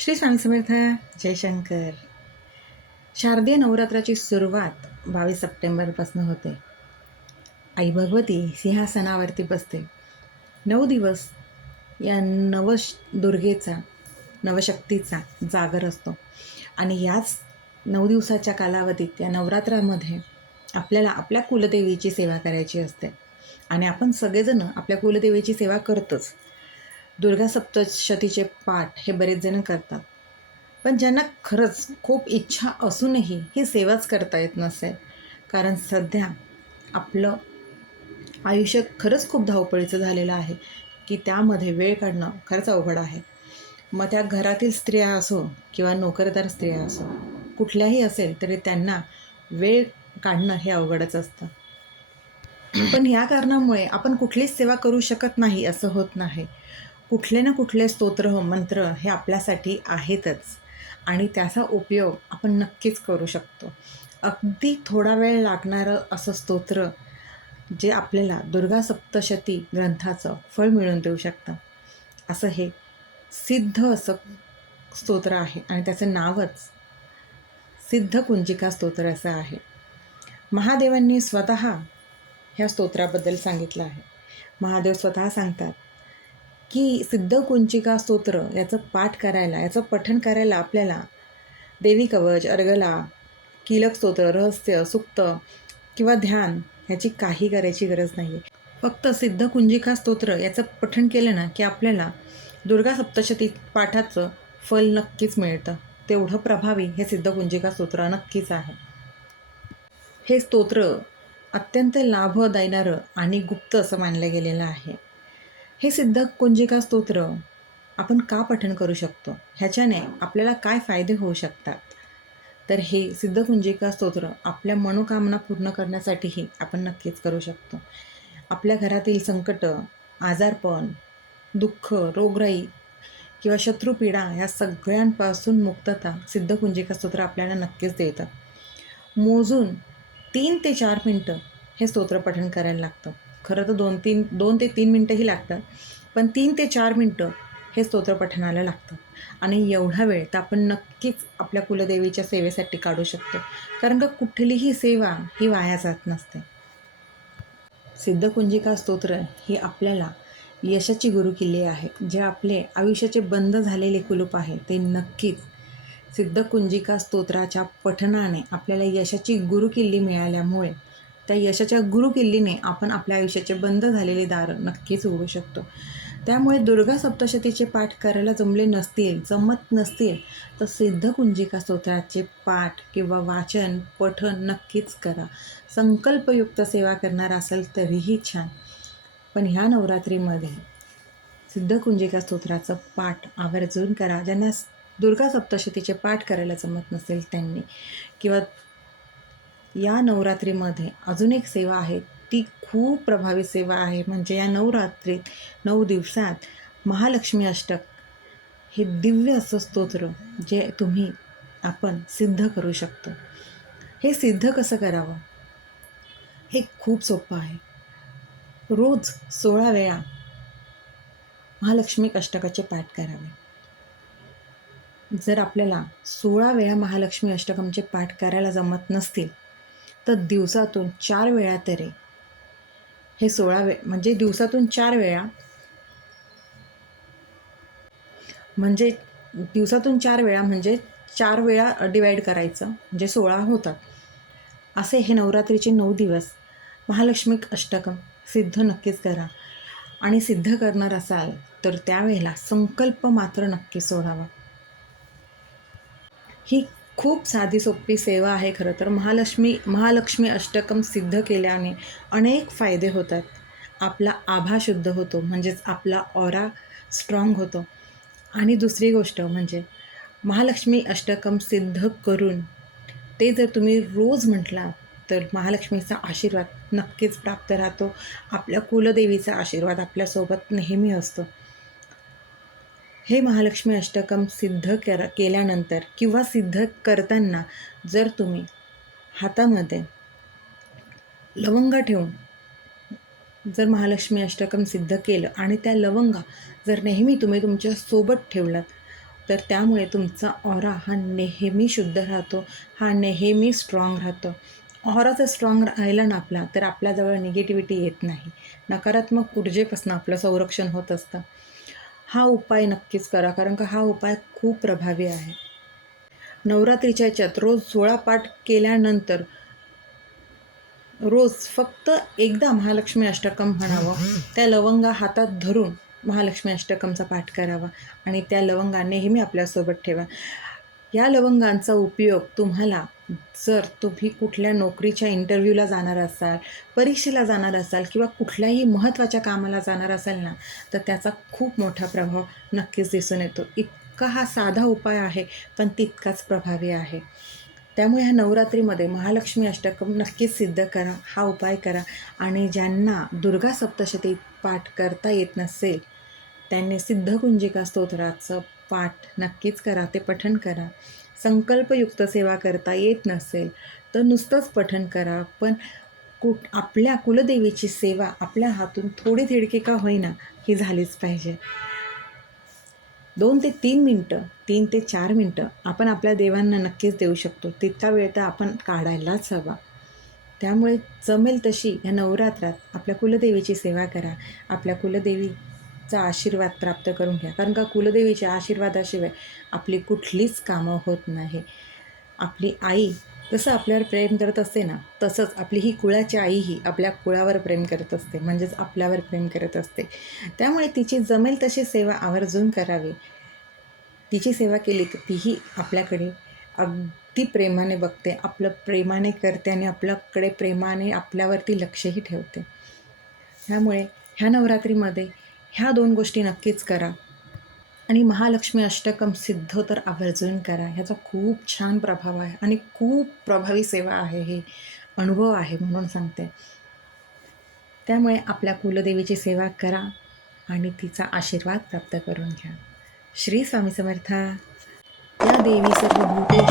श्री स्वामी समर्थ जयशंकर शारदीय नवरात्राची सुरुवात बावीस सप्टेंबरपासून होते. आई भगवती सिंहासनावरती बसते. नऊ दिवस या नवश दुर्गेचा नवशक्तीचा जागर असतो. आणि याच नऊ दिवसाच्या कालावधीत या नवरात्रामध्ये आपल्याला आपल्या कुलदेवीची सेवा करायची असते. आणि आपण सगळेजण आपल्या कुलदेवीची सेवा करतोच. दुर्गा सप्तशतीचे पाठ हे बरेच जण करतात. पण ज्यांना खरंच खूप इच्छा असूनही ही सेवाच करता येत नसेल. कारण सध्या आपलं आयुष्य खरंच खूप धावपळीचं झालेलं आहे की त्यामध्ये वेळ काढणं खरंच अवघड आहे. मग त्या घरातील स्त्रिया असो किंवा नोकरदार स्त्रिया असो कुठल्याही असेल तरी त्यांना वेळ काढणं हे अवघडच असतं. पण या कारणामुळे आपण कुठलीच सेवा करू शकत नाही असं होत नाही. कुठले ना कुठले स्तोत्र मंत्र हे आपल्यासाठी आहेतच. आणि त्याचा उपयोग आपण नक्कीच करू शकतो. अगदी थोडा वेळ लागणारं असं स्तोत्र जे आपल्याला दुर्गा सप्तशती ग्रंथाचं फळ मिळवून देऊ शकतं. असं हे सिद्ध असं स्तोत्र आहे. आणि त्याचं नावच सिद्ध कुंजिका स्तोत्र असं आहे. महादेवांनी स्वतः ह्या स्तोत्राबद्दल सांगितलं आहे. महादेव स्वतः सांगतात की सिद्ध कुंचिका स्तोत्र याचं पाठ करायला याचं पठण करायला आपल्याला देवी कवच अर्गला कीलक स्तोत्र रहस्य सुक्त किंवा ध्यान ह्याची काही करायची गरज नाही. आहे फक्त सिद्ध कुंजिका स्तोत्र याचं पठण केलं ना की आपल्याला दुर्गा सप्तशती पाठाचं फल नक्कीच मिळतं. तेवढं प्रभावी हे सिद्ध कुंजिका स्तोत्र नक्कीच आहे. हे स्तोत्र अत्यंत लाभ देणारं आणि गुप्त असं मानलं गेलेलं आहे. हे सिद्ध कुंजिका स्तोत्र आपण का पठण करू शकतो? ह्याच्याने आपल्याला काय फायदे होऊ शकतात? तर हे सिद्ध कुंजिका स्तोत्र आपल्या मनोकामना पूर्ण करण्यासाठीही आपण नक्कीच करू शकतो. आपल्या घरातील संकट आजारपण दुःख रोगराई किंवा शत्रुपीडा या सगळ्यांपासून मुक्तता सिद्ध कुंजिका स्तोत्र आपल्याला नक्कीच देतं. मोजून तीन ते चार मिनटं हे स्तोत्र पठण करायला लागतं. खरं तर दोन तीन दोन ते तीन मिनटंही लागतात. पण तीन ते चार मिनटं हे स्तोत्रपठणाला लागतं. आणि एवढा वेळ तर आपण नक्कीच आपल्या कुलदेवीच्या सेवेसाठी काढू शकतो. कारण का कुठलीही सेवा ही वाया जात नसते. सिद्धकुंजिका स्तोत्र ही आपल्याला यशाची गुरुकिल्ली आहे जे आपले आयुष्याचे बंद झालेले कुलूप आहे ते नक्कीच सिद्धकुंजिका स्तोत्राच्या पठणाने आपल्याला यशाची गुरुकिल्ली मिळाल्यामुळे त्या यशाच्या गुरुकिल्लीने आपण आपल्या आयुष्याचे बंद झालेले दार नक्कीच उघडू शकतो. त्यामुळे दुर्गा सप्तशतीचे पाठ करायला जमले नसतील जमत नसतील तर सिद्धकुंजिका स्तोत्राचे पाठ किंवा वाचन पठन नक्कीच करा. संकल्पयुक्त सेवा करणार असेल तरीही छान. पण ह्या नवरात्रीमध्ये सिद्धकुंजिका स्तोत्राचं पाठ आवर्जून करा. ज्यांना दुर्गा सप्तशतीचे पाठ करायला जमत नसेल त्यांनी किंवा या नवरात्रीमध्ये अजून एक सेवा आहे. ती खूप प्रभावी सेवा आहे. म्हणजे या नवरात्रीत नऊ दिवसात महालक्ष्मी अष्टक हे दिव्य असं स्तोत्र जे तुम्ही आपण सिद्ध करू शकतो. हे सिद्ध कसं करावं? हे खूप सोपं आहे. रोज सोळा वेळा महालक्ष्मी अष्टकाचे पाठ करावे. जर आपल्याला सोळा वेळा महालक्ष्मी अष्टकमचे पाठ करायला जमत नसतील तर दिवसातून चार वेळा तरी. हे सोळा वे म्हणजे दिवसातून चार वेळा. म्हणजे दिवसातून चार वेळा म्हणजे चार वेळा डिवाईड करायचं म्हणजे सोळा होतात. असे हे नवरात्रीचे नऊ दिवस. महालक्ष्मी अष्टकम सिद्ध नक्कीच करा. आणि सिद्ध करणार असाल तर त्यावेळेला संकल्प मात्र नक्की सोडावा. ही खूप साधी सोपी सेवा आहे खरं तर. महालक्ष्मी महालक्ष्मी अष्टकम सिद्ध केल्याने अनेक फायदे होतात. आपला आभा शुद्ध होतो म्हणजेच आपला ऑरा स्ट्रॉंग होतो. आणि दुसरी गोष्ट म्हणजे महालक्ष्मी अष्टकम सिद्ध करून ते जर तुम्ही रोज म्हटला तर महालक्ष्मीचा आशीर्वाद नक्कीच प्राप्त राहतो. आपल्या कुलदेवीचा आशीर्वाद आपल्यासोबत नेहमी असतो. हे महालक्ष्मी अष्टकम सिद्ध कर केल्यानंतर किंवा सिद्ध करताना जर तुम्ही हातामध्ये लवंगा ठेवून जर महालक्ष्मी अष्टकम सिद्ध केलं आणि त्या लवंगा जर नेहमी तुम्ही तुमच्यासोबत ठेवलात तर त्यामुळे तुमचा ऑरा हा नेहमी शुद्ध राहतो हा नेहमी स्ट्रॉंग राहतो. ऑरा जर स्ट्रॉंग राहिला ना आपला तर आपल्याजवळ निगेटिव्हिटी येत नाही. नकारात्मक ऊर्जेपासून आपलं संरक्षण होत असतं. हा उपाय नक्कीच करा कारण का हा उपाय खूप प्रभावी आहे. नवरात्रीच्या याच्यात रोज सोळा पाठ केल्यानंतर रोज फक्त एकदा महालक्ष्मी अष्टकम म्हणावं त्या लवंगा हातात धरून महालक्ष्मी अष्टकमचा पाठ करावा आणि त्या लवंगा नेहमी आपल्यासोबत ठेवा. या लवंगांचा उपयोग तुम्हाला जर तुम्ही कुठल्या नोकरीच्या इंटरव्ह्यूला जाणार असाल परीक्षेला जाणार असाल किंवा कुठल्याही महत्त्वाच्या कामाला जाणार असाल ना तर त्याचा खूप मोठा प्रभाव नक्कीच दिसून येतो. इतका हा साधा उपाय आहे पण तितकाच प्रभावी आहे. त्यामुळे ह्या नवरात्रीमध्ये महालक्ष्मी अष्टकम नक्कीच सिद्ध करा हा उपाय करा आणि ज्यांना दुर्गा सप्तशती पाठ करता येत नसेल त्यांनी सिद्धकुंजिका स्तोत्राचं पाठ. नक्कीच करा ते पठण करा. संकल्पयुक्त सेवा करता येत नसेल तर नुसतंच पठण करा पण कुठ आपल्या कुलदेवीची सेवा आपल्या हातून थोडी थिडकी का होईना ही झालीच पाहिजे. दोन ते तीन मिनटं तीन ते चार मिनटं आपण आपल्या देवांना नक्कीच देऊ शकतो. तितका वेळ तर आपण काढायलाच हवा. त्यामुळे जमेल तशी या नवरात्रात आपल्या कुलदेवीची सेवा करा. आपल्या कुलदेवी कुलदेवीचा आशीर्वाद प्राप्त करून घ्या. कारण का कुलदेवीच्या आशीर्वादाशिवाय आपली कुठलीच कामं होत नाही. आपली आई जसं आपल्यावर प्रेम करत असते ना तसंच आपली ही कुळाची आई ही आपल्या कुळावर प्रेम करत असते. म्हणजेच आपल्यावर प्रेम करत असते. त्यामुळे तिची जमेल तशी सेवा आवर्जून करावी. तिची सेवा केली तर तीही आपल्याकडे अगदी प्रेमाने बघते. आपलं प्रेमाने करते आणि आपल्याकडे प्रेमाने आपल्यावरती लक्षही ठेवते. त्यामुळे ह्या नवरात्रीमध्ये ह्या दोन गोष्टी नक्कीच करा. आणि महालक्ष्मी अष्टकम सिद्ध तर आवर्जून करा. ह्याचा खूप छान प्रभाव आहे आणि खूप प्रभावी सेवा आहे हे. अनुभव आहे म्हणून सांगते. त्यामुळे आपल्या कुलदेवीची सेवा करा आणि तिचा आशीर्वाद प्राप्त करून घ्या. श्री स्वामी समर्था. या देवी सर्व